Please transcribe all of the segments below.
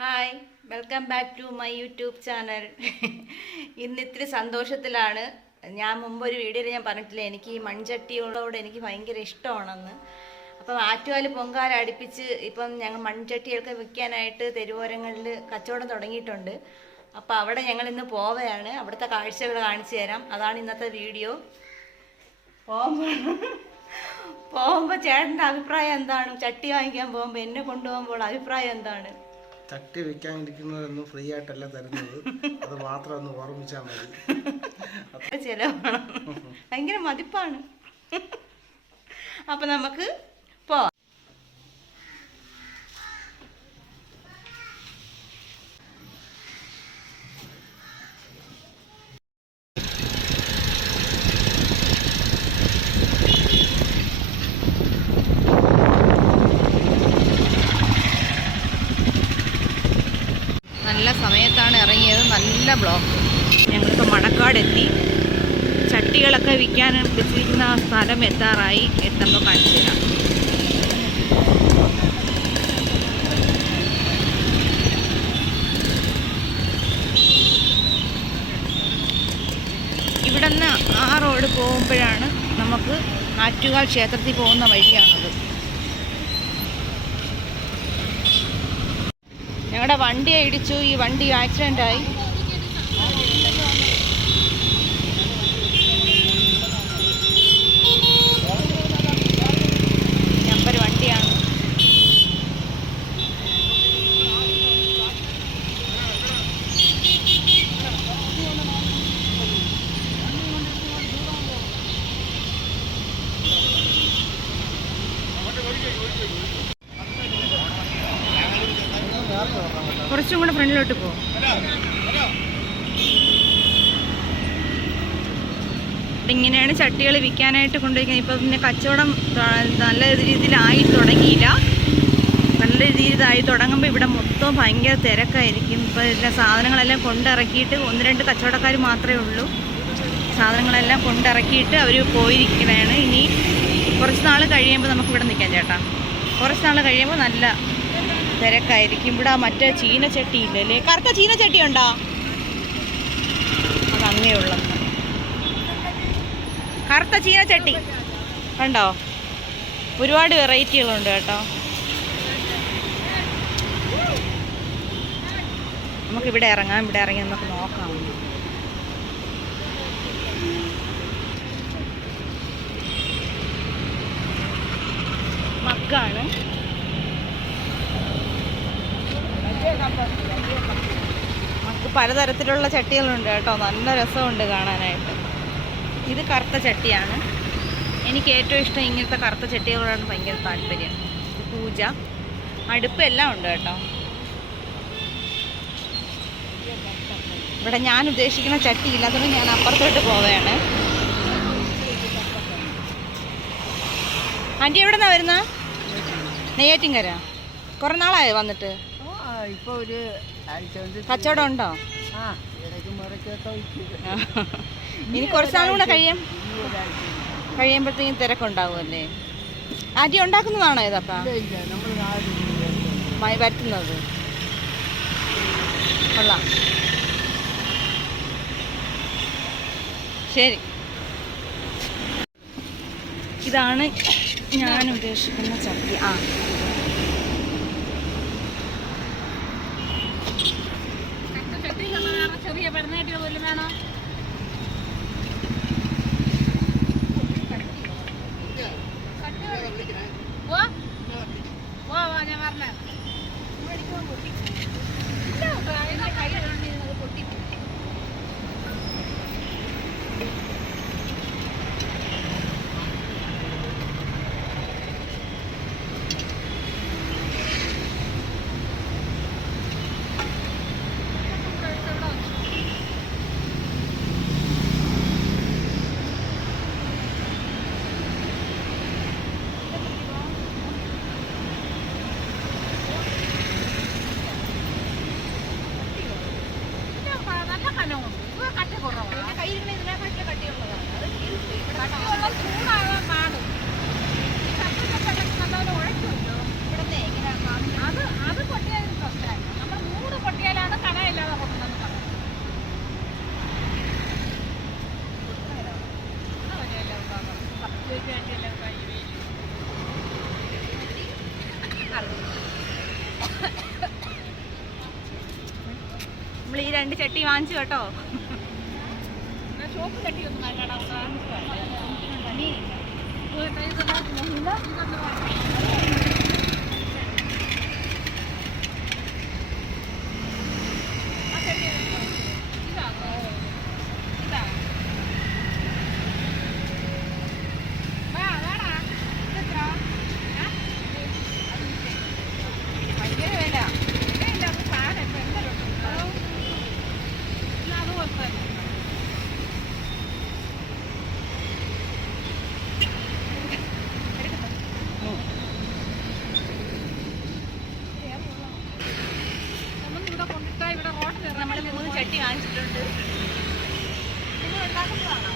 Hi, welcome back to my YouTube channel. ഇന്ന് ഇത്തിരി സന്തോഷത്തിലാണ്. ഞാൻ മുമ്പൊരു വീഡിയോയിൽ ഞാൻ പറഞ്ഞിട്ടില്ല, എനിക്ക് ഈ മൺചട്ടികളോട് എനിക്ക് ഭയങ്കര ഇഷ്ടമാണെന്ന്. അപ്പം ആറ്റുകാൽ പൊങ്കാല അടുപ്പിച്ച് ഇപ്പം ഞങ്ങൾ മൺചട്ടിയൊക്കെ വിൽക്കാനായിട്ട് തെരുവോരങ്ങളിൽ കച്ചവടം തുടങ്ങിയിട്ടുണ്ട്. അപ്പോൾ അവിടെ ഞങ്ങൾ ഇന്ന് പോവുകയാണ്. അവിടുത്തെ കാഴ്ചകൾ കാണിച്ചു തരാം. അതാണ് ഇന്നത്തെ വീഡിയോ. പോകുമ്പോൾ ചേട്ടൻ്റെ അഭിപ്രായം എന്താണ്? ചട്ടി വാങ്ങിക്കാൻ പോകുമ്പോൾ എന്നെ കൊണ്ടുപോകുമ്പോൾ അഭിപ്രായം എന്താണ്? ചട്ടി വിൽക്കാനിരിക്കുന്നതൊന്നും ഫ്രീ ആയിട്ടല്ല തരുന്നത്, അത് മാത്രം ഒന്ന് ഓർമ്മിച്ചാൽ മതി. ചിലവാണ്, ഭയങ്കര മതിപ്പാണ്. അപ്പൊ നമുക്ക് പോവാം. നല്ല സമയത്താണ് ഇറങ്ങിയത്, നല്ല ബ്ലോക്ക്. ഞങ്ങളിപ്പോൾ മണക്കാടെത്തി. ചട്ടികളൊക്കെ വിൽക്കാൻ വെച്ചിരിക്കുന്ന സ്ഥലം എത്താറായി. എത്തുമ്പോൾ കാണിച്ചു തരാം. ഇവിടെ നിന്ന് ആ റോഡ് പോകുമ്പോഴാണ് നമുക്ക് ആറ്റുകാൽ ക്ഷേത്രത്തിൽ പോകുന്ന വഴിയാണത്. ഞങ്ങളുടെ വണ്ടി ഇടിച്ചു. ഈ വണ്ടി ആക്സിഡൻ്റായി. നമ്പർ വണ്ടിയാണ്. കുറച്ചും കൂടെ ഫ്രണ്ടിലോട്ട് പോകും. ഇങ്ങനെയാണ് ചട്ടികൾ വിൽക്കാനായിട്ട് കൊണ്ടുപോയിരിക്കുന്നത്. ഇപ്പോൾ പിന്നെ കച്ചവടം നല്ല രീതിയിലായി തുടങ്ങിയില്ല. നല്ല രീതിയിലായി തുടങ്ങുമ്പോൾ ഇവിടെ മൊത്തം ഭയങ്കര തിരക്കായിരിക്കും. ഇപ്പോൾ ഇതിലെ സാധനങ്ങളെല്ലാം കൊണ്ടിറക്കിയിട്ട് 1-2 കച്ചവടക്കാർ മാത്രമേ ഉള്ളൂ. സാധനങ്ങളെല്ലാം കൊണ്ടിറക്കിയിട്ട് അവർ പോയിരിക്കുകയാണ്. ഇനി കുറച്ച് നാൾ കഴിയുമ്പോൾ നമുക്കിവിടെ നിൽക്കാം ചേട്ടാ. കുറച്ച് നാൾ കഴിയുമ്പോൾ നല്ല തിരക്കായിരിക്കും. ഇവിടെ മറ്റേ ചീനച്ചട്ടി ഇല്ലല്ലേ? കറുത്ത ചീനച്ചട്ടി ഉണ്ടോ? അത് അങ്ങനെയുള്ളത് കറുത്ത ചീനച്ചട്ടി കണ്ടോ? ഒരുപാട് വെറൈറ്റികളുണ്ട് കേട്ടോ. നമുക്കിവിടെ ഇറങ്ങാം. ഇവിടെ ഇറങ്ങി നമുക്ക് നോക്കാം. മഗ്ഗാണ്. നമുക്ക് പലതരത്തിലുള്ള ചട്ടികളുണ്ട് കേട്ടോ. നല്ല രസമുണ്ട് കാണാനായിട്ട്. ഇത് കറുത്ത ചട്ടിയാണ്. എനിക്ക് ഏറ്റവും ഇഷ്ടം ഇങ്ങനത്തെ കറുത്ത ചട്ടികളോടാണ് ഭയങ്കര താല്പര്യം. പൂജ, അടുപ്പ് എല്ലാം ഉണ്ട് കേട്ടോ. ഇവിടെ ഞാൻ ഉദ്ദേശിക്കുന്ന ചട്ടി ഇല്ലാത്തതുകൊണ്ട് ഞാൻ അപ്പുറത്തോട്ട് പോവുകയാണ്. ആൻറ്റി എവിടെ നിന്നാണ് വരുന്നത്? നെയ്യാറ്റിൻകര. കുറേ നാളായോ വന്നിട്ട്? ഇപ്പോൾ ഒരു കച്ചവടം ഉണ്ടോ? ഇനി കുറച്ച് നാളും കൂടെ കഴിയുമ്പോഴത്തേക്കും തിരക്കുണ്ടാവുമല്ലേ? ആദ്യ ഉണ്ടാക്കുന്നതാണോ ഇതപ്പാ വരുത്തുന്നത്? കൊള്ളാം. ശരി, ഇതാണ് ഞാൻ ഉദ്ദേശിക്കുന്ന ചട്ടി. ചെറിയ പെരുന്നായിട്ട് പോലും വേണോ? ഞാൻ പറഞ്ഞ 2 ചട്ടി വാങ്ങിച്ചു കേട്ടോ. ഷോപ്പ് ചട്ടി ഒന്നും വേണ്ടടാ. ഭയങ്കര വില. നമ്മൾ 3 ചട്ടി വാങ്ങിച്ചിട്ടുണ്ട്. നിങ്ങൾ ഉണ്ടാക്കുന്നതാണോ?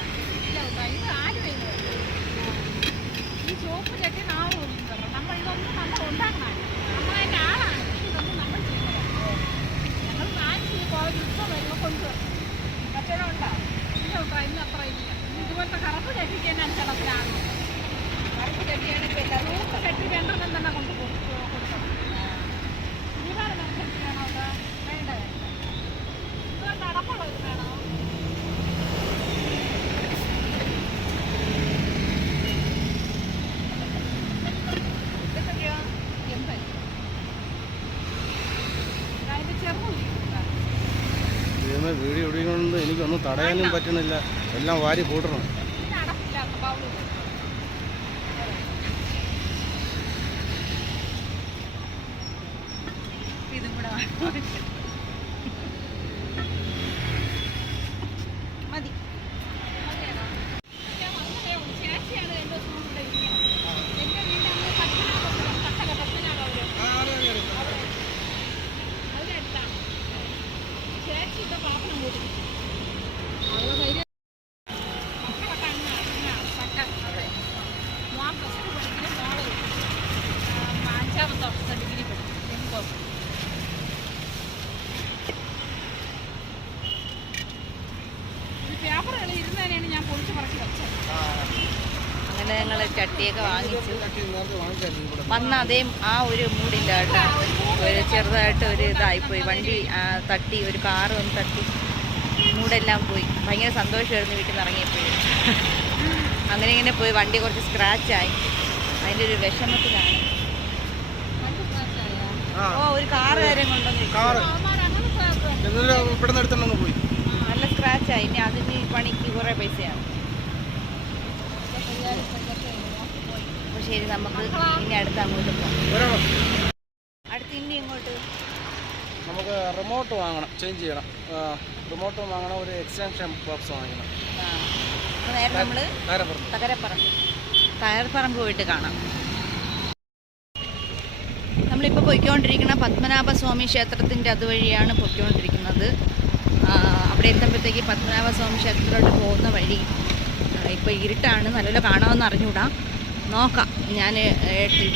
ഇല്ല, ഇത് ആര് ചെയ്യുന്നത്? ഈ ചോപ്പ് ചട്ടി നാളെ നമ്മൾ ഇതൊന്നും നമ്മൾ ഉണ്ടാക്കണം. നമ്മളതിൻ്റെ ആളാണ്. ഇതൊന്നും നമ്മൾ ചെയ്യുന്നതാണ്. ഞങ്ങൾ വാങ്ങിച്ച് ഇപ്പോൾ വരുമ്പോൾ കൊണ്ടുവരണം. മറ്റൊരു ഉണ്ടാവും. ഇല്ല കേട്ടോ, ഇന്ന് അത്ര ഇല്ല. ഇതുപോലത്തെ കറുപ്പ് ചട്ടിക്ക് തന്നെ ചിലപ്പിലാണ്. കറുപ്പ് ചട്ടിയാണ് ഇപ്പോൾ എല്ലാവരും. ചോപ്പ് ചട്ടി 2 തന്നെ കൊടുക്കണം. ഒരുപാട് ചട്ടി വേണോ? അത് വേണ്ട വേണ്ട. ഇതുകൊണ്ട് അടപ്പുള്ളത് വേണോ? വീഡിയോ ഇടിക്കൊണ്ട് എനിക്കൊന്നും തടയാനും പറ്റുന്നില്ല. എല്ലാം വാരി കൂട്ടണം. ഇതും കൂടെ മതി. പേപ്പറുകൾ ഇരുന്നതിനാണ് ഞാൻ പൊളിച്ച് പറക്കി വെച്ചത്. അങ്ങനെ ഞങ്ങൾ ചട്ടിയൊക്കെ വാങ്ങിച്ചു. വന്ന അതേ ആ ഒരു മൂടില്ല കേട്ടോ. ഒരു ചെറുതായിട്ട് ഒരു ഇതായിപ്പോയി. വണ്ടി തട്ടി, ഒരു കാറ് വന്ന് തട്ടി മൂടെല്ലാം പോയി. ഭയങ്കര സന്തോഷമായിരുന്നു വീട്ടിൽ നിന്ന് ഇറങ്ങിയപ്പോഴും. അങ്ങനെ ഇങ്ങനെ പോയി വണ്ടി കുറച്ച് സ്ക്രാച്ചായി. അതിൻ്റെ ഒരു വിഷമത്തിലാണ്. ഒരു കാറുകാരൻ കൊണ്ടുവന്ന് പോയി നല്ല സ്ക്രാച്ചായി. ഇനി അതിന് പണിക്ക് കുറേ പൈസയാണ്. അപ്പോൾ ശരി, നമുക്ക് ഇനി അടുത്ത് അങ്ങോട്ട് പോകാം. അടുത്ത് ഇനി ഇങ്ങോട്ട് നമുക്ക് റിമോട്ട് വാങ്ങണം, ചേഞ്ച് ചെയ്യണം. റിമോട്ട് വാങ്ങണം, ഒരു എക്സ്റ്റൻഷൻ ബോക്സ് വാങ്ങണം. നേരെ നമ്മൾ തകരപ്പറമ്പ് പോയിട്ട് കാണാം. നമ്മളിപ്പോൾ പൊയ്ക്കൊണ്ടിരിക്കുന്ന പത്മനാഭസ്വാമി ക്ഷേത്രത്തിൻ്റെ അതുവഴിയാണ് പൊയ്ക്കൊണ്ടിരിക്കുന്നത്. അവിടെ എത്തുമ്പോഴത്തേക്ക് പത്മനാഭസ്വാമി ക്ഷേത്രത്തിലോട്ട് പോകുന്ന വഴി ഇപ്പോൾ ഇരുട്ടാണ്, നല്ലപോലെ കാണാമെന്ന് അറിഞ്ഞുകൂടാ. നോക്കാം, ഞാൻ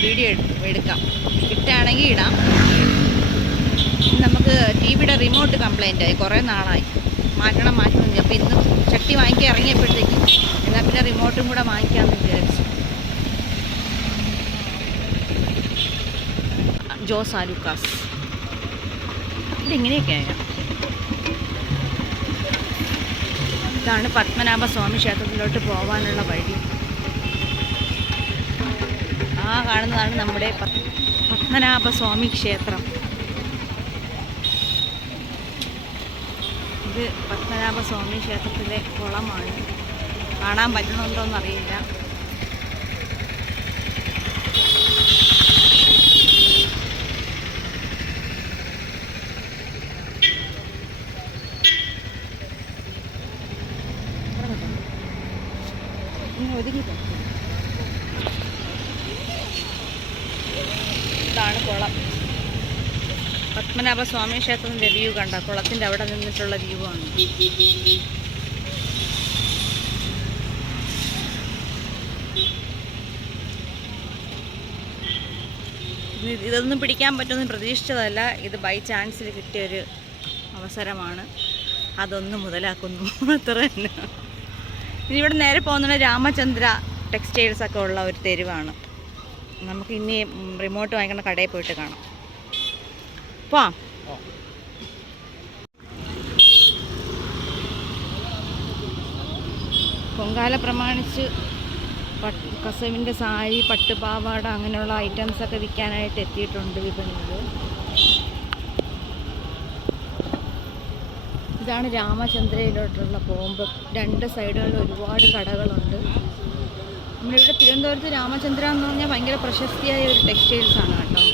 വീഡിയോ എടുക്കാം. കിട്ടുകയാണെങ്കിൽ ഇടാം. നമുക്ക് ടി വിയുടെ റിമോട്ട് കംപ്ലൈൻ്റ് ആയി, കുറേ നാളായി. മാറ്റണം. അപ്പോൾ ഇന്ന് ചട്ടി വാങ്ങിക്കാൻ ഇറങ്ങിയപ്പോഴത്തേക്കും എന്നാൽ പിന്നെ റിമോട്ടും കൂടെ വാങ്ങിക്കാമെന്ന് വിചാരിച്ചു. ജോസ് ആലുക്കാസ് ഇതിങ്ങനെയൊക്കെയാണ്. ഇതാണ് പത്മനാഭസ്വാമി ക്ഷേത്രത്തിലോട്ട് പോകാനുള്ള വഴി. ആ കാണുന്നതാണ് നമ്മുടെ പത്മനാഭസ്വാമി ക്ഷേത്രം. ഇത് പത്മനാഭസ്വാമി ക്ഷേത്രത്തിലെ കുളമാണ്. കാണാൻ പറ്റണമെന്നറിയില്ല. ഇതാണ് കുളം. പത്മനാഭസ്വാമി ക്ഷേത്രത്തിൻ്റെ വ്യൂ കണ്ട, കുളത്തിൻ്റെ അവിടെ നിന്നിട്ടുള്ള വ്യൂ ആണ്. ഇതൊന്നും പിടിക്കാൻ പറ്റുമെന്ന് പ്രതീക്ഷിച്ചതല്ല. ഇത് ബൈ ചാൻസിൽ കിട്ടിയൊരു അവസരമാണ്. അതൊന്ന് മുതലാക്കുന്നു, അത്ര തന്നെ. ഇനി ഇവിടെ നേരെ പോകുന്നത് രാമചന്ദ്ര ടെക്സ്റ്റൈൽസ് ഒക്കെ ഉള്ള ഒരു തെരുവാണ്. നമുക്ക് ഇനി റിമോട്ട് വാങ്ങിക്കുന്ന കടയിൽ പോയിട്ട് കാണാം. പോവാം. പൊങ്കാല പ്രമാണിച്ച് കസവിൻ്റെ സാരി, പട്ടുപാവാട അങ്ങനെയുള്ള ഐറ്റംസൊക്കെ വിൽക്കാനായിട്ട് എത്തിയിട്ടുണ്ട് വിപണിയിൽ. ഇതാണ് രാമചന്ദ്രയിലോട്ടുള്ള പോകുമ്പോൾ 2 സൈഡുകളിൽ ഒരുപാട് കടകളുണ്ട്. നമ്മളിവിടെ തിരുവനന്തപുരത്ത് രാമചന്ദ്ര എന്ന് പറഞ്ഞാൽ ഭയങ്കര പ്രശസ്തിയായ ഒരു ടെക്സ്റ്റൈൽസാണ് കേട്ടോ.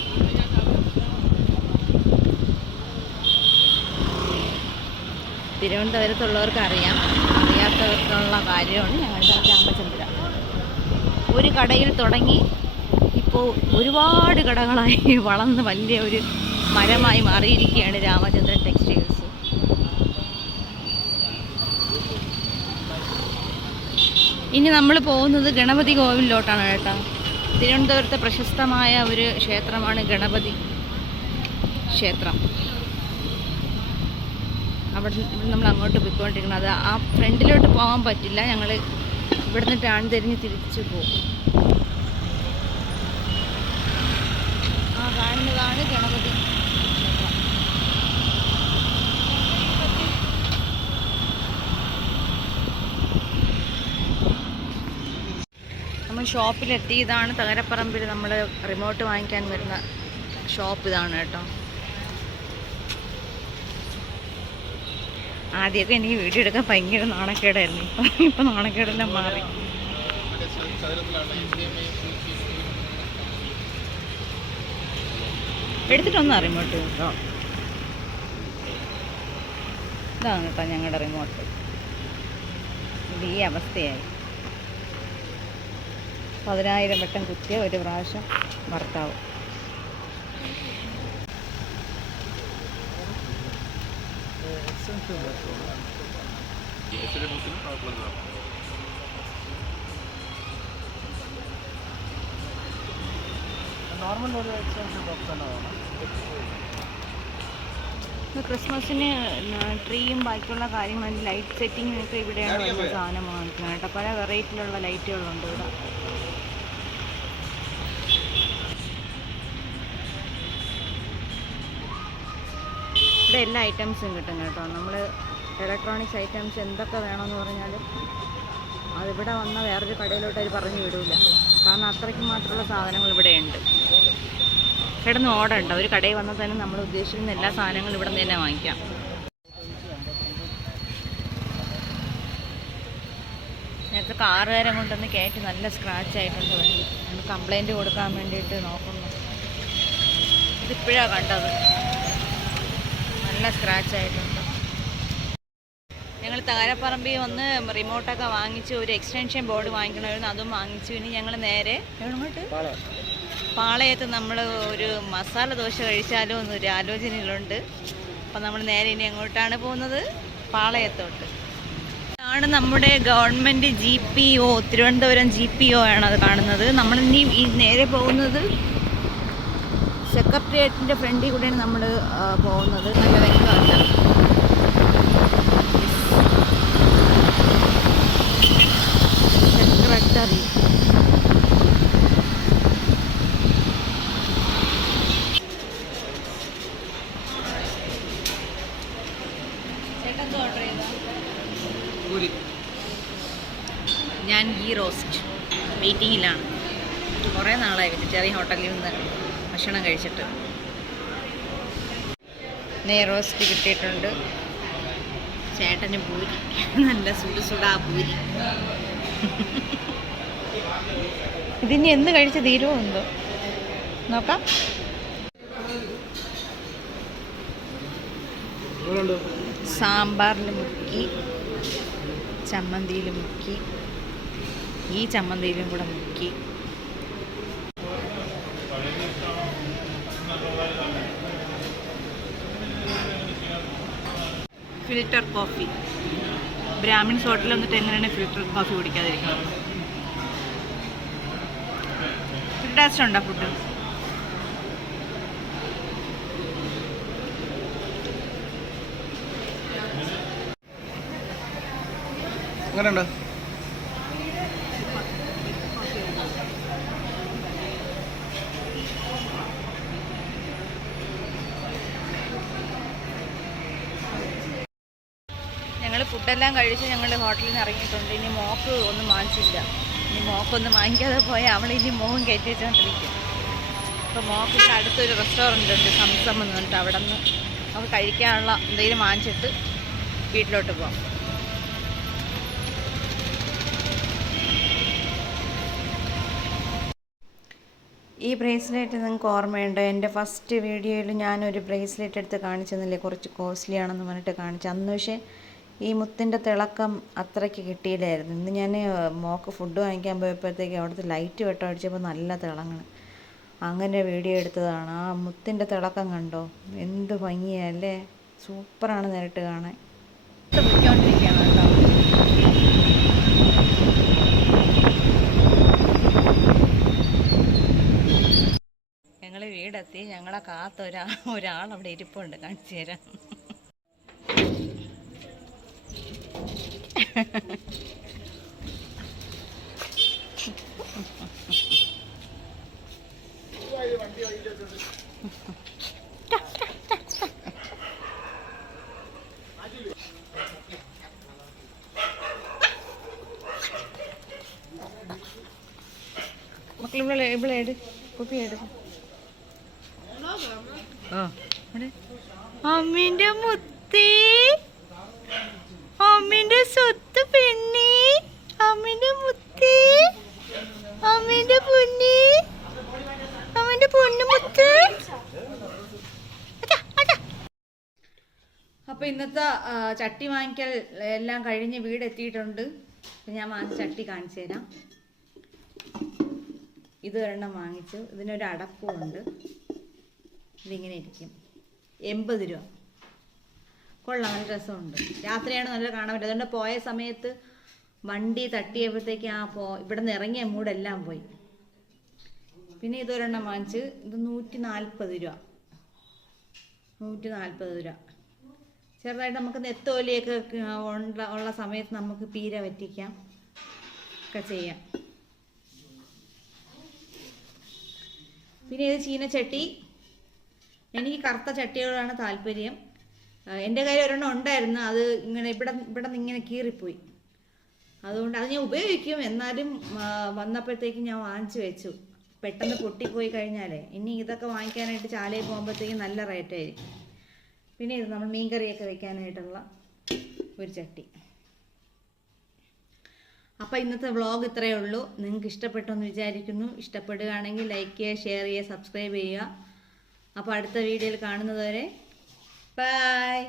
തിരുവനന്തപുരത്തുള്ളവർക്ക് അറിയാം, അറിയാത്തവർക്കുള്ള കാര്യമാണ് ഞങ്ങളുടെ രാമചന്ദ്ര. ഒരു കടയിൽ തുടങ്ങി ഇപ്പോൾ ഒരുപാട് കടകളായി വളർന്ന് വലിയ ഒരു മരമായി മാറിയിരിക്കുകയാണ് രാമചന്ദ്രൻ ടെക്സ്റ്റൈൽസ്. ഇനി നമ്മൾ പോകുന്നത് ഗണപതി കോവിലിലോട്ടാണ് കേട്ടോ. തിരുവനന്തപുരത്തെ പ്രശസ്തമായ ഒരു ക്ഷേത്രമാണ് ഗണപതി ക്ഷേത്രം. അവിടെ നമ്മൾ അങ്ങോട്ട് പോയിക്കൊണ്ടിരിക്കുന്നത്. ആ ഫ്രണ്ടിലോട്ട് പോകാൻ പറ്റില്ല, ഞങ്ങൾ ഇവിടുന്ന് ടേൺ തിരിഞ്ഞ് തിരിച്ചു പോകും. ആ കാണുന്നതാണ് ഗണപതി ക്ഷേത്രം. നമ്മൾ ഷോപ്പിലെത്തി. ഇതാണ് തകരപ്പറമ്പിൽ നമ്മൾ റിമോട്ട് വാങ്ങിക്കാൻ വരുന്ന ഷോപ്പ്. ഇതാണ് കേട്ടോ. ആദ്യമൊക്കെ എനിക്ക് വീഡിയോ എടുക്കാൻ ഭയങ്കര നാണക്കേടായിരുന്നു. ഇപ്പം നാണക്കേടെല്ലാം മാറി. എടുത്തിട്ടൊന്നാ റിമോട്ട് കേട്ടോ. ഇതാണ് കേട്ടോ ഞങ്ങളുടെ റിമോട്ട്. ഇത് ഈ അവസ്ഥയായി. 10,000 വട്ടം കുത്തിയ ഒരു പ്രാവശ്യം വർക്കാവും. നോർമൽ ഒരു എക്സ്റ്റൻഷൻ ബോക്സ് തന്നെ വേണം. ക്രിസ്മസിന് ട്രീയും ബാക്കിയുള്ള കാര്യങ്ങളും ലൈറ്റ് സെറ്റിങ്ങിനൊക്കെ ഇവിടെയാണ് വലിയ സാധനം വാങ്ങിക്കുന്നത് കേട്ടോ. പല വെറൈറ്റിയിലുള്ള ലൈറ്റുകളുണ്ട് ഇവിടെ. ഇവിടെ എല്ലാ ഐറ്റംസും കിട്ടും കേട്ടോ. നമ്മൾ ഇലക്ട്രോണിക്സ് ഐറ്റംസ് എന്തൊക്കെ വേണമെന്ന് പറഞ്ഞാലും അതിവിടെ വന്ന വേറൊരു കടയിലോട്ട് അവർ പറഞ്ഞു വിടില്ല. കാരണം അത്രയ്ക്ക് മാത്രമുള്ള സാധനങ്ങൾ ഇവിടെ ഉണ്ട്. കിടന്ന് ഓടണ്ട. ഒരു കടയിൽ വന്നാൽ തന്നെ നമ്മൾ ഉദ്ദേശിക്കുന്ന എല്ലാ സാധനങ്ങളും ഇവിടെ നിന്ന് തന്നെ വാങ്ങിക്കാം. നേരത്തെ കാറുകാരൻ കൊണ്ടുവന്ന് കയറ്റി നല്ല സ്ക്രാച്ച് ആയിട്ടുണ്ട് വണ്ടി. നമ്മൾ കംപ്ലൈൻറ്റ് കൊടുക്കാൻ വേണ്ടിയിട്ട് നോക്കുന്നു. ഇതിപ്പോഴാണ് കണ്ടത്, നല്ല സ്ക്രാച്ച് ആയിട്ടുണ്ട്. ഞങ്ങൾ തകരപ്പറമ്പിൽ വന്ന് റിമോട്ടൊക്കെ വാങ്ങിച്ച് ഒരു എക്സ്റ്റൻഷൻ ബോർഡ് വാങ്ങിക്കണമായിരുന്നു, അതും വാങ്ങിച്ചു. ഇനി ഞങ്ങൾ നേരെ എങ്ങോട്ട്? പാളയത്ത് നമ്മൾ ഒരു മസാല ദോശ കഴിച്ചാലോ എന്നൊരു ആലോചനയിലുണ്ട്. അപ്പം നമ്മൾ നേരെ ഇനി എങ്ങോട്ടാണ് പോകുന്നത്? പാളയത്തോട്ട്. ഇതാണ് നമ്മുടെ ഗവൺമെൻറ് GPO, തിരുവനന്തപുരം GPO ആണ് അത് കാണുന്നത്. നമ്മളിനി ഈ നേരെ പോകുന്നത് സെക്രട്ടേറിയറ്റിൻ്റെ ഫ്രണ്ടിൽ കൂടെയാണ് നമ്മൾ പോകുന്നത്. നല്ല വ്യക്തമല്ല. സെക്രട്ടറി ഞാൻ ഗീ റോസ്റ്റ് വെയിറ്റിങ്ങിലാണ്. കുറേ നാളായി വെജിറ്റേറിയൻ ഹോട്ടലിൽ നിന്ന് ഭക്ഷണം കഴിച്ചിട്ട്. നെയ് റോസ്റ്റ് കിട്ടിയിട്ടുണ്ട്. ചേട്ടന് പൂരി, നല്ല സുടുസുടാ പൂരി. ഇതിനി എന്ത് കഴിച്ച് തീരുമോ എന്തോ നോക്കാം. സാമ്പാറിൽ മുക്കി, ചമ്മന്തിയിൽ മുക്കി, ഈ ചമ്മന്തിയിലും കൂടെ മുക്കി. Filter coffee. ബ്രാഹ്മിൻസ് ഹോട്ടലിൽ വന്നിട്ട് എങ്ങനെയാണ് ഫിൽറ്റർ കോഫി കുടിക്കാതിരിക്കുന്നത്? ടേസ്റ്റ് ഉണ്ടോ ഫുഡ്? എങ്ങനെയുണ്ട്? ഞങ്ങൾ ഫുഡെല്ലാം കഴിച്ച് ഞങ്ങൾ ഹോട്ടലിൽ നിന്ന് ഇറങ്ങിയിട്ടുണ്ട്. ഇനി മോക്ക് ഒന്നും വാങ്ങിച്ചില്ല. ഇനി മോക്കൊന്നും വാങ്ങിക്കാതെ പോയാൽ അവളിനി മോഹം കയറ്റി വെച്ചുകൊണ്ടിരിക്കും. അപ്പോൾ മോക്ക് ഇവിടെ അടുത്തൊരു റെസ്റ്റോറൻ്റ് ഉണ്ട്, സംസം എന്ന് പറഞ്ഞിട്ട്. അവിടെ നിന്ന് നമുക്ക് കഴിക്കാനുള്ള എന്തെങ്കിലും വാങ്ങിച്ചിട്ട് വീട്ടിലോട്ട് പോകാം. ഈ ബ്രേസ്ലെറ്റ് നിങ്ങൾക്ക് ഓർമ്മയുണ്ടോ? എൻ്റെ ഫസ്റ്റ് വീഡിയോയിൽ ഞാനൊരു ബ്രേസ്ലെറ്റ് എടുത്ത് കാണിച്ചെന്നില്ലേ, കുറച്ച് കോസ്റ്റ്ലി ആണെന്ന് പറഞ്ഞിട്ട് കാണിച്ചു. അന്ന് പക്ഷേ ഈ മുത്തിൻ്റെ തിളക്കം അത്രയ്ക്ക് കിട്ടിയില്ലായിരുന്നു. ഇന്ന് ഞാൻ മോക്ക് ഫുഡ് വാങ്ങിക്കാൻ പോയപ്പോഴത്തേക്ക് അവിടുത്തെ ലൈറ്റ് വെട്ടം അടിച്ചപ്പോൾ നല്ല തിളങ്ങണം. അങ്ങനെ വീഡിയോ എടുത്തതാണ്. ആ മുത്തിൻ്റെ തിളക്കം കണ്ടോ? എന്ത് ഭംഗിയല്ലേ, സൂപ്പറാണ് നേരിട്ട് കാണാൻ. പൊയ്ക്കൊണ്ടിരിക്കുകയാണ് കേട്ടോ. ഞങ്ങൾ വീടെത്തി. ഞങ്ങളെ കാത്ത ഒരാൾ അവിടെ ഇരിപ്പുണ്ട്, കാണിച്ചു തരാം. മക്കൾ ഇവിടെ എടു, കുപ്പി എടുക്കും. അമ്മീന്റെ മുത്തേ, അമ്മീന്റെ സ്വത്ത് പെണ്ണി, അമ്മീന്റെ മുത്തേ, അമ്മീന്റെ പൊന്നി, അമ്മീന്റെ പൊന്നു മുത്ത്. അപ്പോൾ ഇന്നത്തെ ചട്ടി വാങ്ങിക്കൽ എല്ലാം കഴിഞ്ഞ് വീടെത്തിയിട്ടുണ്ട്. ഞാൻ വാങ്ങിച്ച ചട്ടി കാണിച്ചു തരാം. ഇത് ഒരെണ്ണം വാങ്ങിച്ചു. ഇതിനൊരു അടപ്പുണ്ട്. ഇതിങ്ങനെ ഇരിക്കും. 80 രൂപ. കൊള്ളാം, നല്ല രസമുണ്ട്. രാത്രിയാണ് നല്ല കാണാൻ പറ്റും. അതുകൊണ്ട് പോയ സമയത്ത് വണ്ടി തട്ടിയപ്പോഴത്തേക്ക് ഇവിടെ നിന്ന് ഇറങ്ങിയ മൂടെല്ലാം പോയി. പിന്നെ ഇതൊരെണ്ണം വാങ്ങിച്ച്. ഇത് 140 രൂപ. 140 രൂപ. ചെറുതായിട്ട് നമുക്ക് നെത്തോലിയൊക്കെ ഉള്ള സമയത്ത് നമുക്ക് പീര വറ്റിക്കാം ഒക്കെ ചെയ്യാം. പിന്നെ ഇത് ചീനച്ചട്ടി. എനിക്ക് കറുത്ത ചട്ടികളാണ് താല്പര്യം. എൻ്റെ കയ്യിൽ ഒരെണ്ണം ഉണ്ടായിരുന്നു. അത് ഇങ്ങനെ ഇവിടെ നിന്ന് ഇങ്ങനെ കീറിപ്പോയി. അതുകൊണ്ട് അത് ഞാൻ ഉപയോഗിക്കും. എന്നാലും വന്നപ്പോഴത്തേക്കും ഞാൻ വാങ്ങിച്ചു വെച്ചു. പെട്ടെന്ന് പൊട്ടിപ്പോയി കഴിഞ്ഞാലേ ഇനി ഇതൊക്കെ വാങ്ങിക്കാനായിട്ട് ചാലയിൽ പോകുമ്പോഴത്തേക്കും നല്ല റേറ്റായിരിക്കും. പിന്നെ ഇത് നമ്മൾ മീൻകറിയൊക്കെ വെക്കാനായിട്ടുള്ള ഒരു ചട്ടി. അപ്പോൾ ഇന്നത്തെ വ്ളോഗ് ഇത്രയേ ഉള്ളൂ. നിങ്ങൾക്ക് ഇഷ്ടപ്പെട്ടെന്ന് വിചാരിക്കുന്നു. ഇഷ്ടപ്പെടുകയാണെങ്കിൽ ലൈക്ക് ചെയ്യുക, ഷെയർ ചെയ്യുക, സബ്സ്ക്രൈബ് ചെയ്യുക. അപ്പോൾ അടുത്ത വീഡിയോയിൽ കാണുന്നത് വരെ ബൈ.